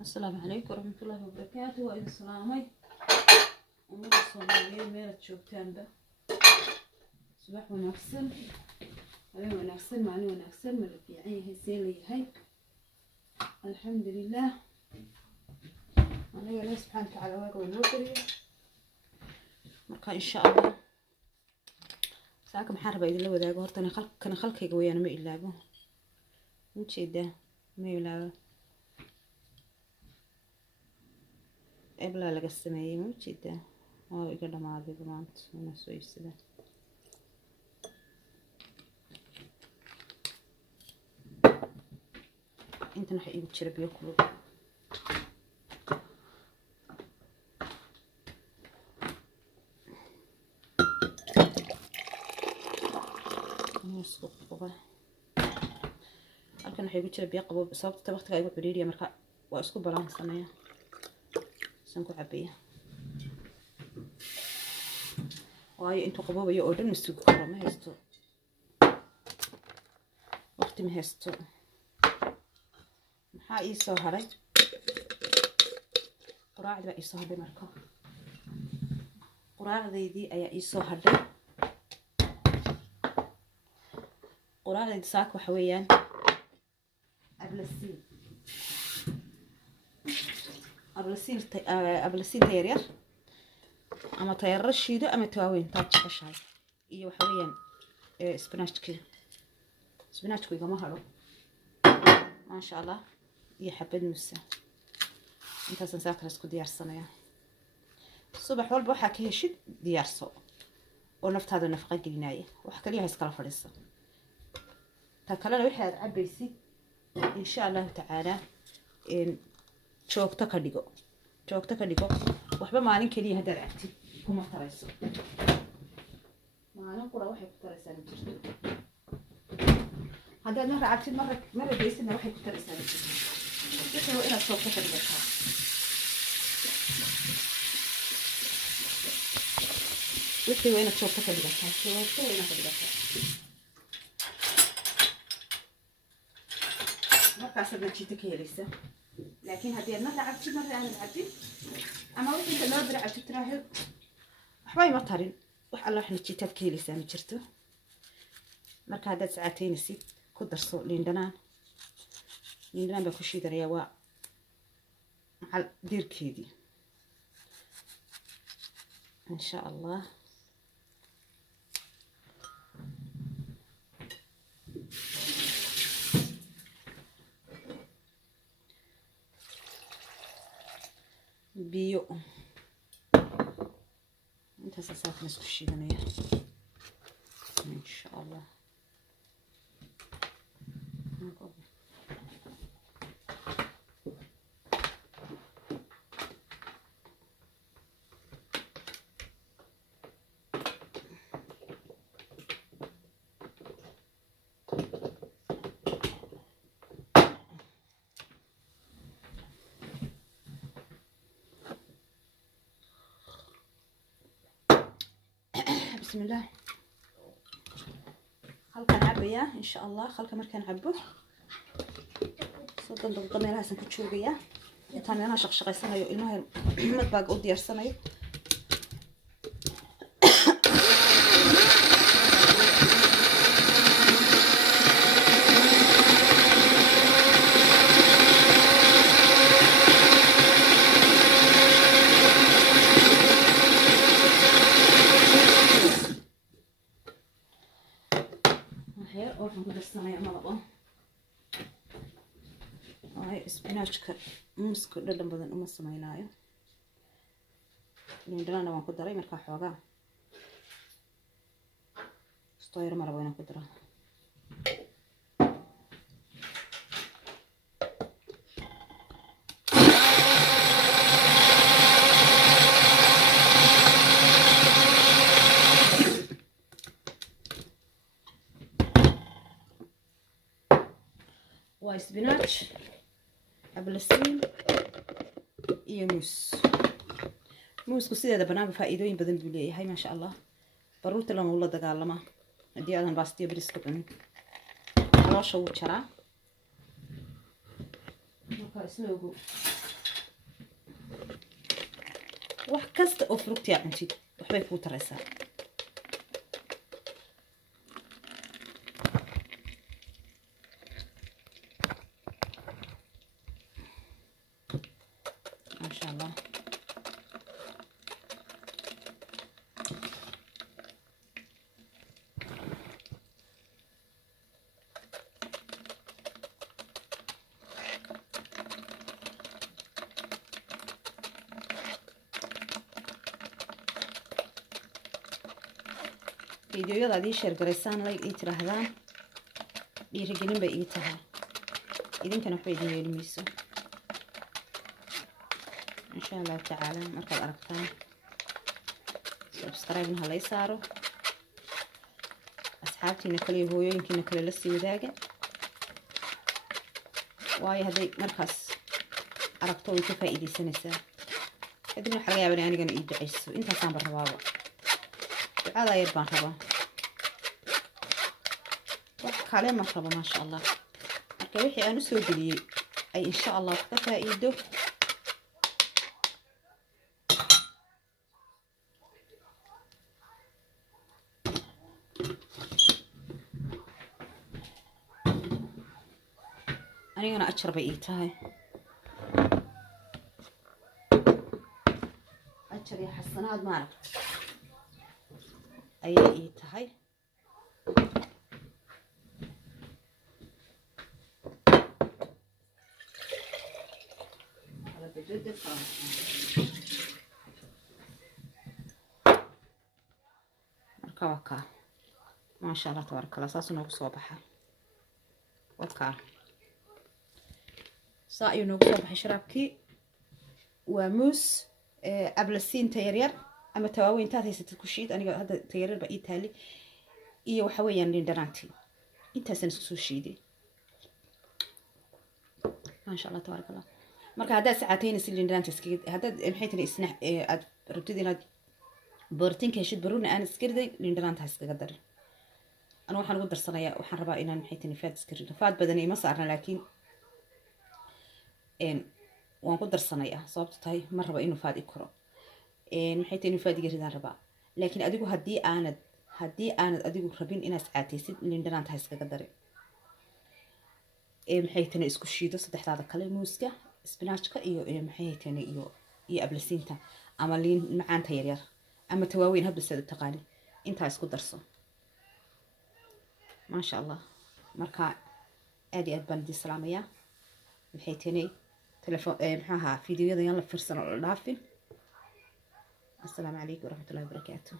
السلام عليكم ورحمة الله وبركاته. وإذا سلامي أمور الصومالية ميلة شوكتان ده صباح ونفسن علينا ونفسن معني ونفسن من في عينه سيلي هاي الحمد لله. أنا الله سبحانه وتعالى واقع الوكري مرقا إن شاء الله ساكم حاربة إذا لو ذاك هرتنا كان خلقي قوي أنا ما إلعبه وشي ده ما يلعبه إبلا لقسمي مو جدا أو يقدر ما أبي بمانت ونسوي سده أنت نحقي بتشرب ياكلوا نسقط بقى أكن نحقي بتشرب ياقبوا بصوت تبغت غيبوا بريريا مرقا وأسكب بلان صنايا سنكو عبيه واي انتو قبوبة يو أردن مسوق قرى ما هستو وقت ما هستو maxaa ii soo haray quraacda baa ii soo hadhay marka quraacdaydii ayaa ii soo hadhay quraacdayda saaka waxa weeyaan ablasiin tayar ama tayar shiido ama tawaaweyn taad jeceshahay iyo waxa weeyaan spinachku igama haro ما شاء الله يحبد موسى انت سنساك راسكو ديار صنايا الصبح والبا waxaa ka heshid diyaarso oo naftaada nafaqo gelinaya wax kaliya iskala fadhiiso ta kalena wixii aad cabaysid insha Allah taala joogto ka dhigo waxba maalin kaliya hadda raactid kuma tarayso maalin qura waxay ku taraysaa jirto هذا مرة عبتي مرة بيسنا واحد كتر إسالة يحلو إلى الصوت كتر بيتها يحلو وين الصوت كتر بيتها شو وين كتر بيتها ما كاسبنا شيء تكيه لسه لكن هذه المرة عبتي مرة أنا عبتي أما وين أنت ما برا عبتي تراهل حباي مطرين وح الله إحنا شيء تكيه لسه مجرته مرة هذا ساعتين نسيت كدرسو ليندنان بكوشي دريا وا مع دير كيدي ان شاء الله بيو انت ساسات نسكوشي دنيا ان شاء الله بسم الله خلق العبية إن شاء الله خلق مركان عبه صدق ضمير هاسن كتشوقية يتاني أنا شقشقي سنايو المهم مطبق أوديار سنايو spinachka muuska dhadhan badan uma sameynaayo liindhana waan ku daray markaa xoogaa stoyr marabo inaan ku daro waa spinach أبلسين iyo muusku sideeda banaanba faa'iidooyin badan buu leeyahay ma sha Allah baruurta lama wada dagaalama hadii aadan baastiyo bariiska cunin caloosha wuu jaraa marka isla ogow wax kasta oo fructi ah cuntid waxbay kuu taraysaa maasha allah فيديوهات هذه شير قريسان لايك إيه تراهدان dhiirigelin bay ii tahay idinkana waxbay idin yeelmayso insha allahu tacaala markaad aragtaan subscribe-na ha lay saaro asxaabtiina kale iyo hooyooyinkiina kale la sii wadaaga waayo hadday markaas aragto way ka faa'iidaysanaysaa kadibna waxa laga yaabaa inay anigana ii ducayso intaasaan baan rabaaba ducadaa yar baan rabaa kale ma rabo ma sha Allah marka wixii aan u soo geliyay ay insha Allah ka faa'iido anigana ajar bay ii tahay ajar iyo xasanaad ma arag ayay ii tahay marka waka ما شاء الله تبارك الله ساسو نوغو سو بخا وكا سايو نوغو سو بخا شرابكي وموس ابلسين تيرير اما تواوين تاتي ستكوشيد انيغا هدا تيرير با اي تالي iyo waxa weeyaan lindanaanti intaas aan soo shiiday ma sha Allah tabaaraka Allah marka hada saacateen si lindanaanti iskiga hada maxay tani isna aad rabtid inaad boortinka heshid baruna aan iskirday lindanaanta iskaga dar ana waxaan ugu darsanayaa waxaan rabaa inaan maxay tani faad iskirdo faad badan ima saarna laakiin waan ku darsanayaa sababta tahay ma raba inuu faad ikoro maxay tani faad igiridaan rabaa laakiin adigu hadii aanad adigu rabin inaad saacaysid lindanaanta iskaga dar maxay tani isku shiido saddexdaada kale muuska spinachka iyo maxay tani iyo ablasiinta ama liin macaanta yar yar ama tawaaweyn hadba sida taqaani inta isku darso ما شاء الله مركا ادي ادبان دي سلامية بحيث تلفون معها فيديو يلا فرصة لافين السلام عليكم ورحمة الله وبركاته.